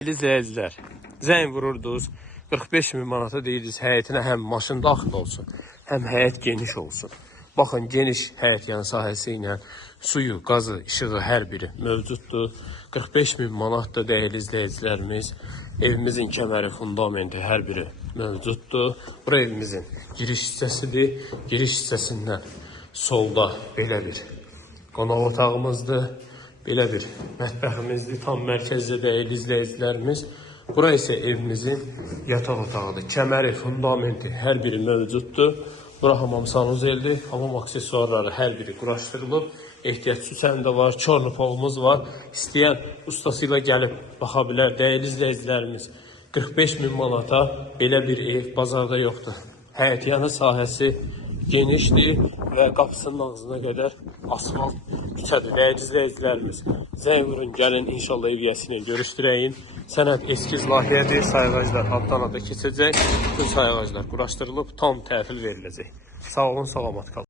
İzləyicilər, zəng vururdunuz, 45.000 manata deyirdiniz, həyətinə həm maşın daxil olsun, həm həyət geniş olsun. Baxın, geniş həyət yan sahəsi ilə suyu, qazı, işığı hər biri mövcuddur. 45.000 manatdır dəyərli izləyicilərimiz. Evimizin kəməri, fundamenti hər biri mövcuddur. Bura evimizin giriş hissəsidir. Giriş hissəsindən solda belə bir qonaq otağımızdır. Belə bir mətbəximizdir, tam mərkəzdə dəyərli izləyicilərimiz. Bura isə evimizin yataq otağıdır. Kəməri, fundamenti hər biri mövcuddur. Bura hamam sanuzeldir. Hamam aksesuarları hər biri quraşdırılıb. Ehtiyat süsəni də var, çorlupovumuz var. İstəyən ustasıyla gəlib baxa bilər. Dəyərli izləyicilərimiz, 45.000 manata belə bir ev bazarda yoxdur. Həyət yanı sahəsi genişdir və qapısının ağzına qədər asfalt küçədir. Dəyərli izləyicilərimiz, zəng vurun, gəlin inşallah ev yəsini görüşdürəyin. Sənəd eskiz layihədir, sayğaclar addan ada keçəcək. Bütün sayğaclar quraşdırılıb, tam təhvil veriləcək. Sağ olun, salamat qalın.